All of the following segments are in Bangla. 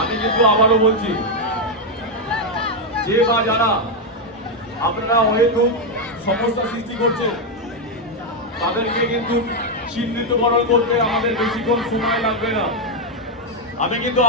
আমি কিন্তু আবারও বলছি, যে বা যারা আপনারা অহেতুক সমস্যা সৃষ্টি করছেন তাদেরকে কিন্তু চিহ্নিতকরণ করতে আমাদের বেশিক্ষণ সময় লাগবে না। আমি কিন্তু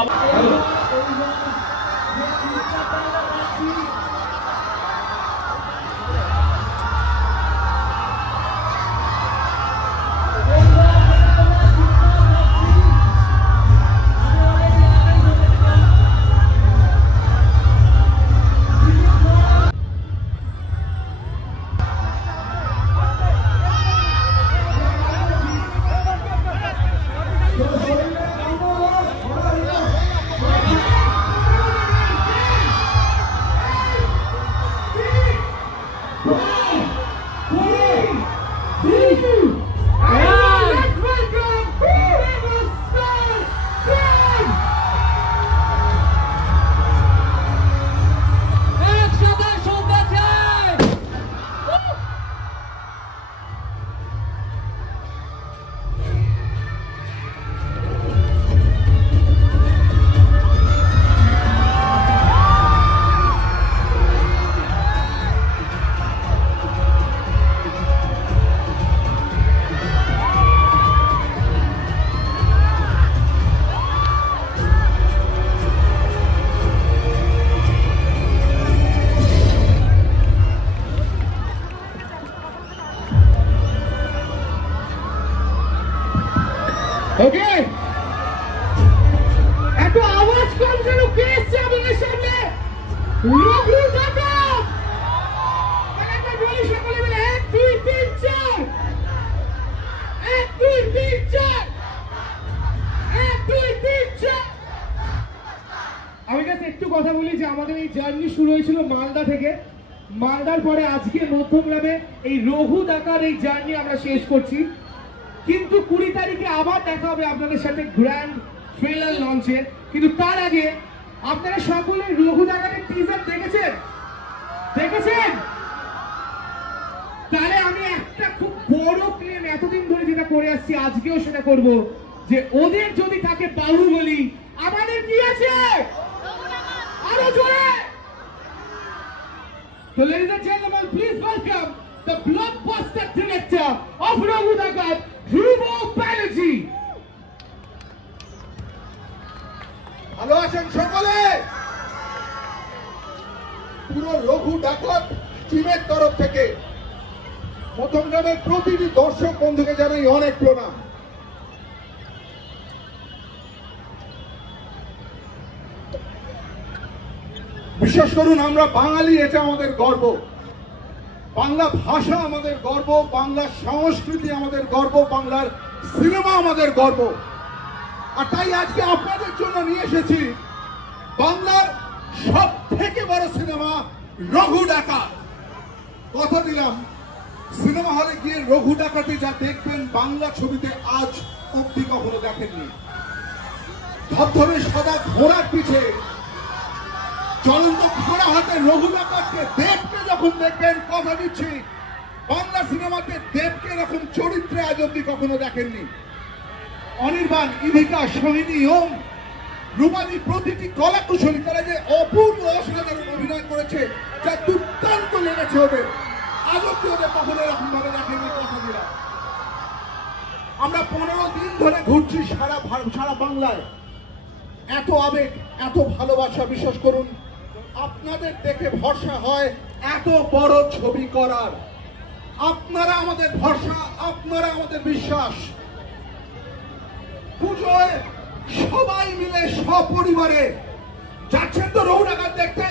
ওকে, এত আওয়াজ কম কেন? কে এসছে আমাদের সামনে? রঘু দাদা। বলি সকলে মিলে 1 2 3 4, 1 2 3 4, 1 2 3 4। আমি কাছে একটু কথা বলি যে আমাদের এই জার্নি শুরু হয়েছিল মালদা থেকে। মালদার পরে আজকে মধ্যমগ্রামে এই রঘু ডাকার এই জার্নি আমরা শেষ করছি। কিন্তু 20 তারিখে আবার দেখা হবে আপনাদের সাথে গ্র্যান্ড ট্রেলার লঞ্চে। কিন্তু তার আগে আপনারা সকলে রঘু ডাকারের টিজার দেখেছেন? তাহলে আমি একটা খুব বড় ক্লেম এতদিন ধরে যেটা করে আসছি, আজকেও সেটা করব, যে ওদের যদি থাকে বাহুবলী, আমাদের কি আছে? আরো জোরে। So ladies and gentlemen, please welcome the blockbuster director of Raghu Dakat, Dhruv Banerjee. ভালো আছেন সকলে? পুরো রঘু ডাকাত টিমের তরফ থেকে মধ্যমগ্রামের প্রতিটি দর্শক বন্ধুকে জানাই অনেক প্রণাম। বিশ্বাস করুন, আমরা বাঙালি, এটা আমাদের গর্ব। বাংলা ভাষা আমাদের গর্ব, বাংলার সংস্কৃতি আমাদের গর্ব, বাংলার সিনেমা আমাদের গর্ব। আর তাই আজকে আপনাদের জন্য নিয়ে এসেছি বাংলার সব থেকে বড় সিনেমা রঘু ডাকাত। কথা দিলাম, সিনেমা হলে গিয়ে রঘু ডাকাতে যা দেখবেন বাংলা ছবিতে আজ অব্দি কখনো দেখেননি। ধবধবে সাদা ঘোড়ার পিছে চলন্ত ঘোড়া হাতে রঘু ডাকাতকে, দেবকে যখন দেখবেন, কথা দিচ্ছি বাংলা সিনেমাতে দেবকে এরকম চরিত্রে আজ অব্দি কখনো দেখেননি। অনির্বাণ, ইধিকা, সোহিনী, ওম, রূপালী, প্রতিটি কলাকুশলী তারা যে অপূর্ব অসাধারণ অভিনয় করেছে, যা দুর্দান্ত লেগেছে ওদের। আজ অব্দি ওদের কখনো এরকম ভাবে দেখেননি। কথা দিলাম, আমরা 15 দিন ধরে ঘুরছি সারা বাংলায়। এত আবেগ, এত ভালোবাসা, বিশ্বাস করুন আপনাদের দেখে ভরসা হয় এত বড় ছবি করার। আপনারা আমাদের ভরসা, আপনারা আমাদের বিশ্বাস। পুজোয় সবাই মিলে সপরিবারে যাচ্ছেন তো রঘু ডাকাত দেখতে?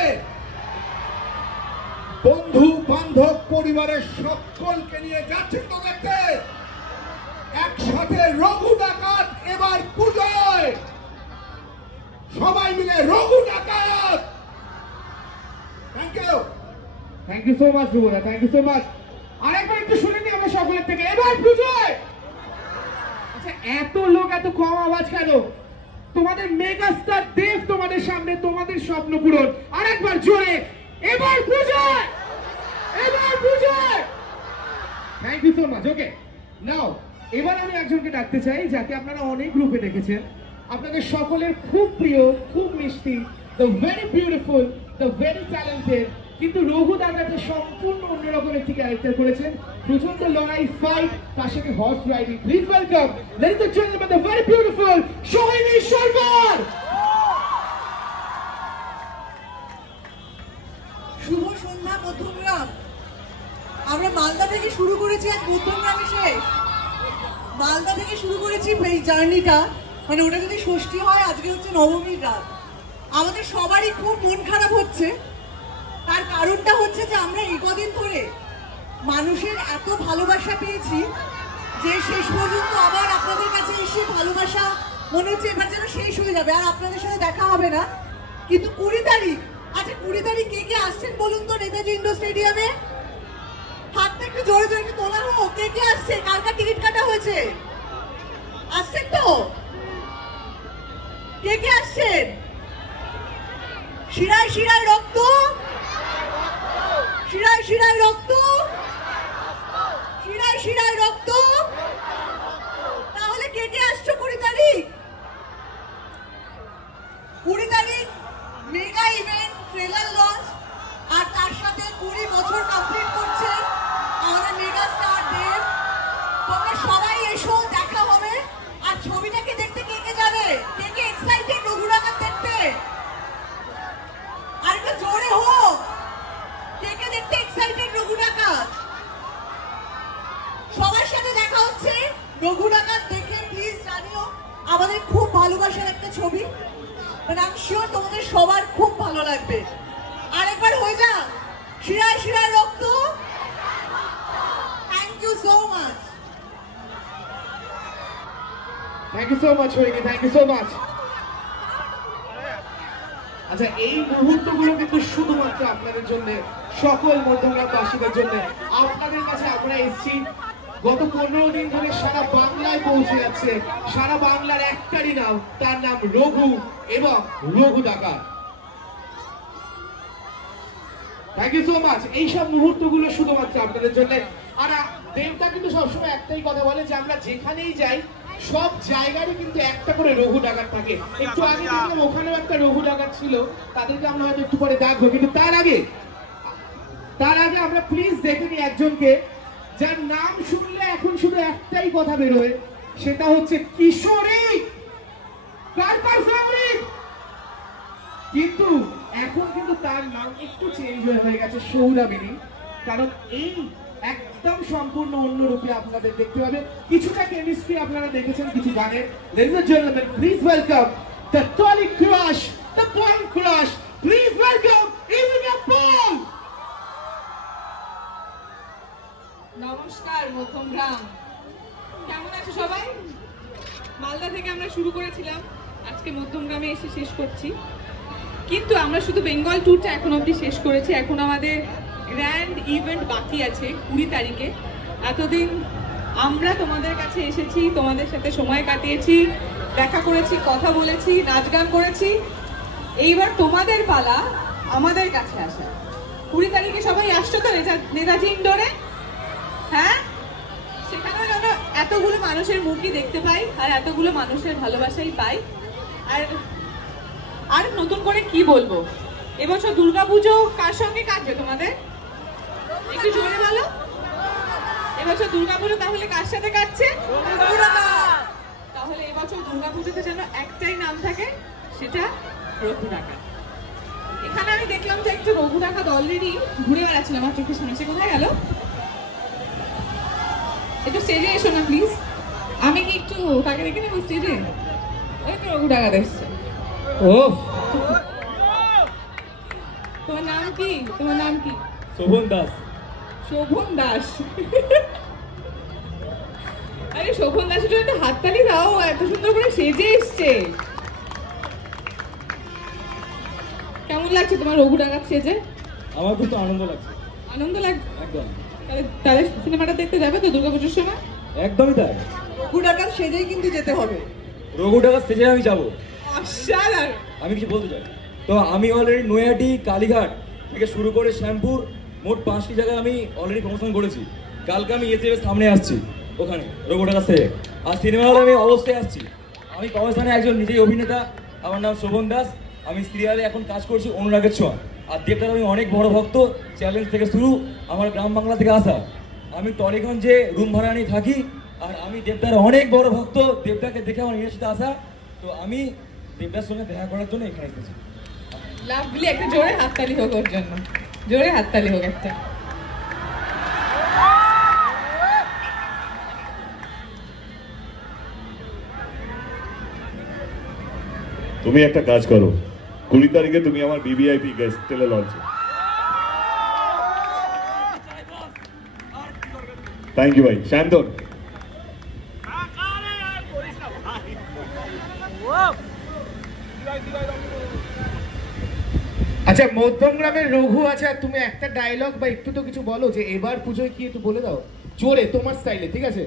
বন্ধু বান্ধব পরিবারের সকলকে নিয়ে যাচ্ছেন তো দেখতে? একসাথে রঘু ডাকাত এবার পুজোয় সবাই মিলে রঘু ডাকাত। থ্যাংক ইউ সো মাচ রঘুদা, থ্যাংক ইউ সো মাচ। আরেকবার একটু শুনে নি আমরা সকলের থেকে, এবার পুজোয়। আচ্ছা, এত লোক, এত কম আওয়াজ কেন? তোমাদের মেগাস্টার দেব তোমাদের সামনে, তোমাদের স্বপ্ন পূরণ। আরেকবার জোরে, এবার পুজোয়, এবার পুজোয়। Thank you so much. Okay, now এবার আমি একজনকে ডাকতে চাই যাকে আপনারা অনেক গ্রুপে দেখেছেন, আপনাদের সকলের খুব প্রিয়, খুব মিষ্টি, the very beautiful, the very talented, কিন্তু রঘু দাদাতে সম্পূর্ণ অন্যরকম একটি ক্যারেক্টার করেছেন। প্রচন্ড লড়াই, ফাইট, তার সাথে horse riding. Please welcome ladies and gentleman the very beautiful Sohini Sarkar. শুভ সন্ধ্যা মধ্যমগ্রাম। আমরা মালদা থেকে শুরু করেছি, আজ মধ্যমগ্রামে শেষ। মালদা থেকে শুরু করেছি এই জার্নিটা, মানে ওটা যদি ষষ্ঠী হয়, আজকে হচ্ছে নবমীর রাত। আমাদের সবারই খুব মন খারাপ হচ্ছে। তার কারণটা হচ্ছে যে আমরা এই কদিন ধরে মানুষের এত ভালোবাসা পেয়েছি যে শেষ পর্যন্ত আবার আপনাদের কাছে এসে ভালোবাসা মনে হচ্ছে এবার যেন শেষ হয়ে যাবে, আর আপনাদের সাথে দেখা হবে না। কিন্তু 20 তারিখ, আচ্ছা 20 তারিখ কে কে আসছেন বলুন তো নেতাজি ইন্ডোর স্টেডিয়ামে? হাতটা একটু জোরে জোরে তোলা হোক। কে কে আসছে? কার কার টিকিট কাটা হয়েছে? আসছেন তো? কে কে আসছেন? শিরায় শিরায় রক্ত, শিরায় শিরায় রক্ত, শিরায় শিরায় রক্ত। তাহলে কে কে আসছো 20 তারিখ? 20 তারিখ মেগা ইভেন্ট, ট্রেলার লঞ্চ, আর তার সাথে 20 বছর কমপ্লিট করছে আমাদের মেগা স্টার দেব। তোমরা সবাই এসো, দেখা হবে। আর ছবিটাকে দেখতে কে কে যাবে? কে কে এক্সাইটেড রঘুরাঘাত দেখতে? আর একটু জোরে হোক। কে কে দেখতে এক্সাইটেড রঘুরাঘাত? সবার সাথে দেখা হচ্ছে। রঘুরাঘাত দেখে প্লিজ জানিও, আমাদের খুব ভালোবাসার একটা ছবি, মানে আমি শিওর তোমাদের সবার খুব ভালো লাগবে। আরেকবার হয়ে যা, শিরায় শিরায় রক্ত। Thank you so much. Thank you so much Sohini, thank you so much. আচ্ছা, এই মুহূর্তগুলো কিন্তু শুধুমাত্র আপনাদের জন্য, সকল মধ্যমগ্রামবাসীদের জন্য। আপনাদের কাছে আমরা এসেছি গত 15 দিন ধরে সারা বাংলায় পৌঁছে যাচ্ছে। সারা বাংলার একটারই নাম, তার নাম রঘু এবং রঘু ডাকাত। Thank you so much. এইসব মুহূর্তগুলো শুধুমাত্র আপনাদের জন্য। আর দেবদা কিন্তু সবসময় একটাই কথা বলে যে আমরা যেখানেই যাই সব জায়গারই কিন্তু একটা করে রঘু ডাকাত থাকে। একটু আগে দেখলাম ওখানেও একটা রঘু ডাকাত ছিল, তাদেরকে আমরা হয়তো একটু পরে দেখবো। কিন্তু তার আগে আমরা প্লিজ দেখে নিই একজনকে যার নাম শুনলে এখন শুধু একটাই কথা বেরোয়, সেটা হচ্ছে কিশোরী। কার কার ফেভারিট? কিন্তু এখন কিন্তু তার নাম একটু চেঞ্জ হয়ে গেছে, সৌরাবিনী। কারণ এই একদম সম্পূর্ণ অন্য রূপে আপনাদের দেখতে পাবে। কিছুটা কেমিস্ট্রি আপনারা দেখেছেন কিছু গানে। Ladies and gentlemen, please welcome the Tolly Crush, the Point Crush. Please welcome Ivica Paul. নমস্কার মধ্যমগ্রাম, কেমন আছো সবাই? মালদা থেকে আমরা শুরু করেছিলাম, আজকে মধ্যমগ্রামে এসে শেষ করছি। কিন্তু আমরা শুধু বেঙ্গল ট্যুরটা এখন অবধি শেষ করেছি। এখন আমাদের গ্র্যান্ড ইভেন্ট বাকি আছে 20 তারিখে। এতদিন আমরা তোমাদের কাছে এসেছি, তোমাদের সাথে সময় কাটিয়েছি, দেখা করেছি, কথা বলেছি, নাচ গান করেছি। এইবার তোমাদের পালা আমাদের কাছে আসা। 20 তারিখে সবাই আসছো তো নেতাজি ইন্ডোরে? হ্যাঁ, সেখানে যেন এতগুলো মানুষের মুখই দেখতে পাই, আর এতগুলো মানুষের ভালোবাসাই পাই। আর নতুন করে কি বলবো, এবছর দুর্গাপুজো কার সঙ্গে কাটবে তোমাদের? একটু জোরে বলো। এবছর দুর্গাপুজো তাহলে কার সাথে কাটছে? তাহলে এবছর দুর্গাপুজোতে যেন একটাই নাম থাকে, সেটা রঘু ডাকাত। এখানে আমি দেখলাম যে একটু রঘু ডাকাত অলরেডি ঘুরে বেড়াচ্ছিল আমার চোখের সামনে। সে কোথায় গেল? একটু স্টেজে এসো না প্লিজ। আমি কি একটু তাকে দেখে নেবো স্টেজে? ওই তো রঘু ডাকাত এসছে। ও, তোমার নাম কি? তোমার নাম কি? শোভন দাস। শোভন দাস। আরে শোভন দাসের জন্য হাততালি দাও, এত সুন্দর করে সেজে এসছে। কেমন লাগছে তোমার রঘু ডাকাত সেজে? আমার খুব তো আনন্দ লাগছে। আনন্দ লাগছে? একদম। তাহলে সিনেমাটা দেখতে যাবে তো দুর্গাপুজোর সময়? একদমই তাই। রঘু ডাকাত সেজেই কিন্তু যেতে হবে। রঘু ডাকাত স্টেজে আমি যাবো। অসাধারণ। আমি কিছু বলতে চাই। তো আমি অলরেডি নৈহাটি, কালীঘাট থেকে শুরু করে শ্যামপুর, মোট 5টি জায়গায় আমি অলরেডি প্রমোশন করেছি। কালকে আমি এসে সামনে আসছি ওখানে রঘু ডাকাত স্টেজে। আর সিনেমা হলে আমি অবশ্যই আসছি। আমি কর্মস্থানে একজন নিজেই অভিনেতা, আমার নাম শোভন দাস। আমি সিরিয়ালে এখন কাজ করছি অনুরাগের ছোঁয়া। আর দেবদার আমি অনেক বড় ভক্ত, চ্যালেঞ্জ থেকে শুরু, আমার গ্রাম বাংলা থেকে আসা। আমি টলিগঞ্জে রুম ভাড়া নিয়ে থাকি, আর আমি দেবদার অনেক বড় ভক্ত। দেবদাকে দেখে আমার নিজের সাথে আসা, তো আমি দেবদার সঙ্গে দেখা করার জন্য এখানে এসেছি। লাভলি, একটা জোরে হাততালি হোক ওর জন্য, জোরে হাততালি হোক একটা। তুমি একটা কাজ করো, 20 তারিখে তুমি আমার বিবিআইপি গেস্ট টেলে লঞ্চে। থ্যাংক ইউ ভাই। শান্তন, আচ্ছা মধ্যমগ্রামের রঘু আছে, আর তুমি একটা ডায়লগ বা একটু তো কিছু বলো যে এবার পুজোয় কি একটু বলে দাও জোরে তোমার স্টাইলে, ঠিক আছে?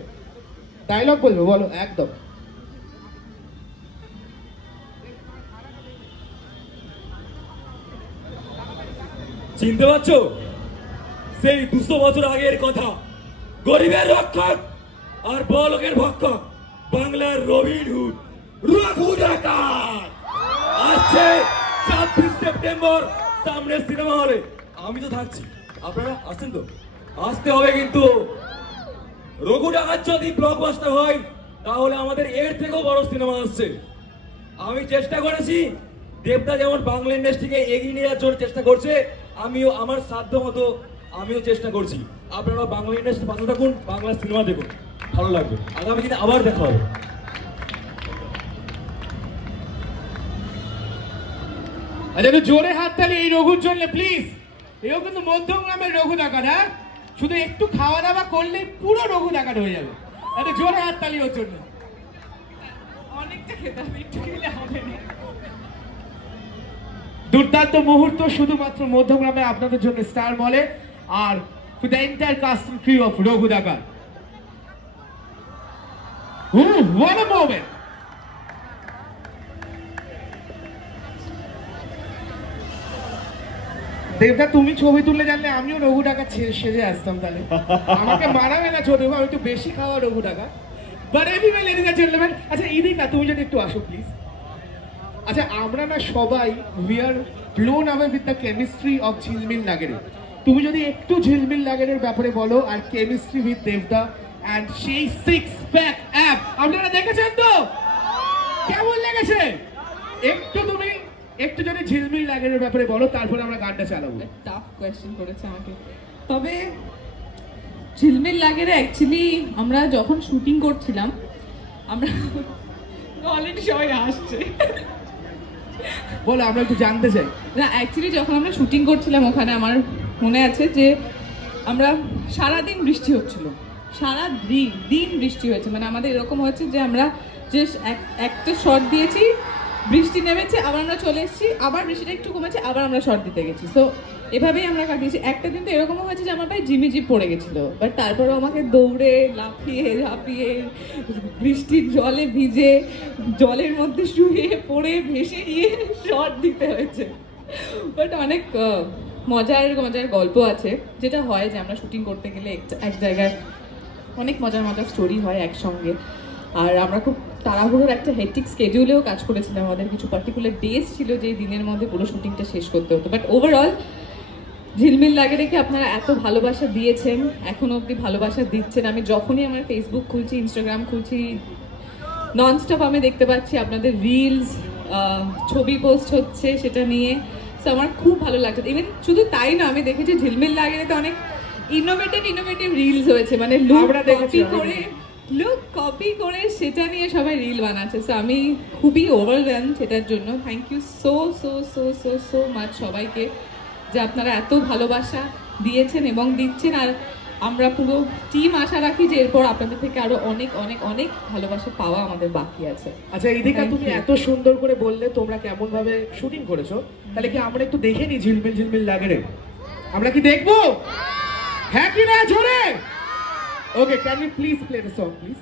ডায়লগ বলবে, বলো একদম। চিনতে পারছো? সেই 200 বছর আগের কথা, গরিবের রক্ষক আর বড়লোকের ভক্ষক, বাংলার রবিনহুড রঘু ডাকাত আসছে 26 সেপ্টেম্বর সামনে সিনেমা হলে। আমি তো থাকছি, আপনারা আসছেন তো? আসতে হবে কিন্তু। রঘু ডাকাত যদি ব্লকবাস্টার হয়, তাহলে আমাদের এর থেকেও বড় সিনেমা আসছে। আমি চেষ্টা করেছি, দেবদা যেমন বাংলা ইন্ডাস্ট্রিকে এগিয়ে নিয়ে যাওয়ার জন্য চেষ্টা করছে, আমিও আমার সাধ্য মতো আমিও চেষ্টা করছি। আপনারা বাংলা ইন্ডাস্ট্রি পাশে থাকুন, বাংলা সিনেমা দেখুন, ভালো লাগবে। আগামী দিনে আবার দেখা হবে। আচ্ছা একটু জোরে হাততালি এই রঘুর জন্য প্লিজ। এও কিন্তু মধ্যমগ্রামের রঘু ডাকাত, হ্যাঁ? শুধু একটু খাওয়া দাওয়া করলে পুরো রঘু ডাকাত হয়ে যাবে। একটা জোরে হাততালি ওর জন্য। অনেকটা খেতে হবে, একটু খেলে হবে না। দুর্দান্ত মুহূর্ত শুধুমাত্র মধ্যমগ্রামে আপনাদের জন্য স্টার মলে, আর to the entire cast and crew of Raghu ডাকাত। What a moment! দেবদা তুমি ছবি তুললে জানলে আমিও রঘু ডাকাত সেজে আসতাম, তাহলে আমাকে মানাবে না ছবি, আমি একটু বেশি খাওয়া রঘু ডাকাত। But anyway ladies and gentleman, আচ্ছা ইদিকা তুমি যদি একটু আসো প্লিজ। আচ্ছা আমরা না সবাই we are blown away with the chemistry of ঝিলমিল নাগেরে। তুমি যদি একটু ঝিলমিল নাগেরের ব্যাপারে বলো, আর কেমিস্ট্রি উইথ দেবদা এন্ড সেই 6 প্যাক অ্যাপ আপনারা দেখেছেন তো? কেমন লেগেছে? একটু যদি ঝিলমিল নাগেরের ব্যাপারে বলো, তারপরে আমরা গানটা চালাবো। টাফ কোয়েশ্চেন করেছে আমাকে। তবে ঝিলমিল লাগেরে অ্যাকচুয়ালি আমরা যখন শুটিং করছিলাম, আমরা অলরেডি সবাই আসছে, বলো আমরা একটু জানতে চাই। না অ্যাকচুয়ালি যখন আমরা শুটিং করছিলাম ওখানে, আমার মনে আছে যে আমরা সারাদিন বৃষ্টি হচ্ছিল, সারা দিন বৃষ্টি হয়েছে। মানে আমাদের এরকম হয়েছে যে আমরা যে একটা শট দিয়েছি, বৃষ্টি নেমেছে, আবার আমরা চলে এসেছি, আবার বৃষ্টিটা একটু কমেছে, আবার আমরা শট দিতে গেছি। সো এভাবেই আমরা কাটিয়েছি। একটা দিন তো এরকমও হয়েছে যে আমার ভাই ঝিমিঝিম পড়ে গেছিল, বাট তারপরেও আমাকে দৌড়ে লাফিয়ে ঝাঁপিয়ে বৃষ্টির জলে ভিজে জলের মধ্যে শুয়ে পড়ে ভেসে গিয়ে শট দিতে হয়েছে। বাট অনেক মজার গল্প আছে, যেটা হয় যে আমরা শুটিং করতে গেলে এক জায়গায় অনেক মজার স্টোরি হয় একসঙ্গে। আর আমরা খুব তাড়াহুড়োর একটা হেক্টিক স্কেডিউলেও কাজ করেছিলাম। আমাদের কিছু পার্টিকুলার ডেজ ছিল যে দিনের মধ্যে পুরো শুটিংটা শেষ করতে হতো। বাট ওভারঅল ঝিলমিল লাগেরেকে আপনারা এত ভালোবাসা দিয়েছেন, এখনো অব্দি ভালোবাসা দিচ্ছেন। আমি যখনই আমার ফেসবুক খুলছি, ইনস্টাগ্রাম খুলছি, ননস্টপ আমি দেখতে পাচ্ছি আপনাদের রিলস, ছবি পোস্ট হচ্ছে সেটা নিয়ে। সো আমার খুব ভালো লাগছে। ইভেন শুধু তাই না, আমি দেখেছি ঝিলমিল লাগেরেতে অনেক ইনোভেটিভ রিলস হয়েছে, মানে লুক কপি করে সেটা নিয়ে সবাই রিল বানাচ্ছে। সো আমি খুবই ওভারওয়েলম সেটার জন্য। Thank you so so so so so much সবাইকে, যে আপনারা এত ভালোবাসা দিয়েছেন এবং দিচ্ছেন। আর আমরা পুরো টিম আশা রাখি যে এরপর আপনাদের থেকে আরো অনেক অনেক অনেক ভালোবাসা পাওয়া আমাদের বাকি আছে। আচ্ছা ইদিকা তুমি এত সুন্দর করে বললে তোমরা কেমন ভাবে শুটিং করেছো, তাহলে কি আমরা একটু দেখে নি ঝিলমিল লাগেরে? আমরা কি দেখবো? হ্যাঁ কি না জোরে? Okay, can you please play the song please?